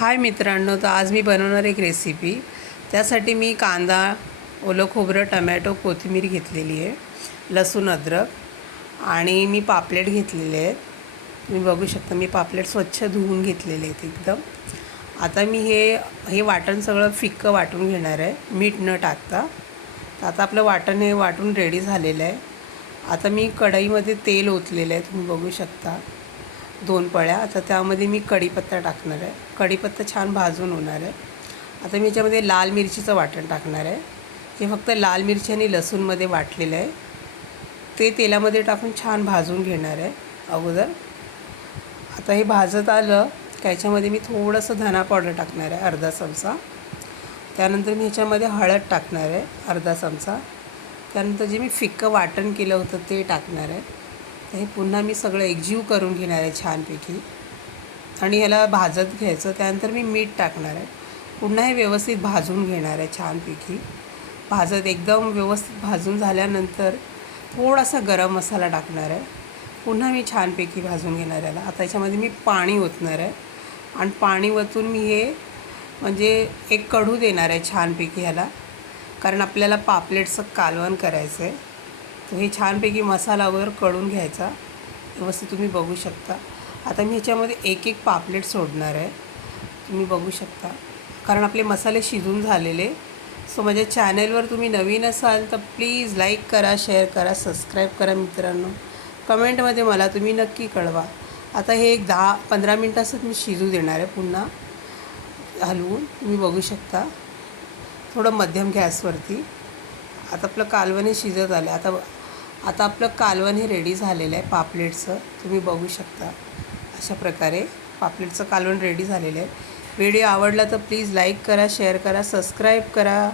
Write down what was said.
हाय मित्रांनो तर आज मी बनवणार एक रेसिपी त्यासाठी मी कांदा ओलं खोबरं टमॅटो कोथिंबीर घेतलेली आहे लसूण अद्रक आणि मी पापलेट घेतलेले आहेत. तुम्ही बघू शकता मी पापलेट स्वच्छ धुवून घेतलेले आहेत एकदम. आता मी हे हे वाटण सगळं फिक्कं वाटून घेणार आहे. मीठ न टाकता. तर आता आपलं वाटण हे वाटून रेडी झालेलं आहे. आता मी कढईमध्ये तेल ओतलेलं आहे तुम्ही बघू शकता. दोन पळ्या. आता त्यामध्ये मी कढीपत्ता टाकणार आहे. कढीपत्ता छान भाजून होणार आहे. आता मी याच्यामध्ये लाल मिरचीचं वाटण टाकणार आहे. जे फक्त लाल मिरची आणि लसूणमध्ये वाटलेलं आहे. ते तेलामध्ये टाकून छान भाजून घेणार आहे अगोदर. आता हे भाजत आलं की याच्यामध्ये मी थोडंसं धना पावडर टाकणार आहे अर्धा चमचा. त्यानंतर मी ह्याच्यामध्ये हळद टाकणार आहे अर्धा चमचा. त्यानंतर जे मी फिक्कं वाटण केलं होतं ते टाकणार आहे. तर हे पुन्हा मी सगळं एकजीव करून घेणार आहे छानपैकी. आणि ह्याला भाजत घ्यायचं त्यानंतर मी मीठ टाकणार आहे. पुन्हा हे व्यवस्थित भाजून घेणार आहे छानपैकी. भाजत एकदम व्यवस्थित भाजून झाल्यानंतर थोडासा गरम मसाला टाकणार आहे. पुन्हा मी छानपैकी भाजून घेणार याला आता याच्यामध्ये मी पाणी ओतणार आहे. आणि पाणी ओतून मी हे म्हणजे एक कढू देणार आहे छानपैकी ह्याला. कारण आपल्याला पापलेटचं कालवण करायचं आहे तर हे छानपैकी मसालावर कळून घ्यायचा. व्यवस्थित तुम्ही बघू शकता. आता मी ह्याच्यामध्ये एक एक पापलेट सोडणार आहे. तुम्ही बघू शकता. कारण आपले मसाले शिजून झालेले. सो माझ्या चॅनेलवर तुम्ही नवीन असाल तर प्लीज लाईक करा शेअर करा सबस्क्राईब करा मित्रांनो. कमेंटमध्ये मला तुम्ही नक्की कळवा. आता हे एक दहा पंधरा मिनटासच मी शिजू देणार आहे पुन्हा. हलवून तुम्ही बघू शकता. थोडं मध्यम गॅसवरती. आता आपलं कालवणी शिजत आलं. आता आता आपलं कालवण हे रेडी झालेलं आहे पापलेटचं. तुम्ही बघू शकता. अशा प्रकारे पापलेटचं कालवण रेडी झालेलं आहे. व्हिडिओ आवडला तर प्लीज लाईक करा शेअर करा सबस्क्राईब करा.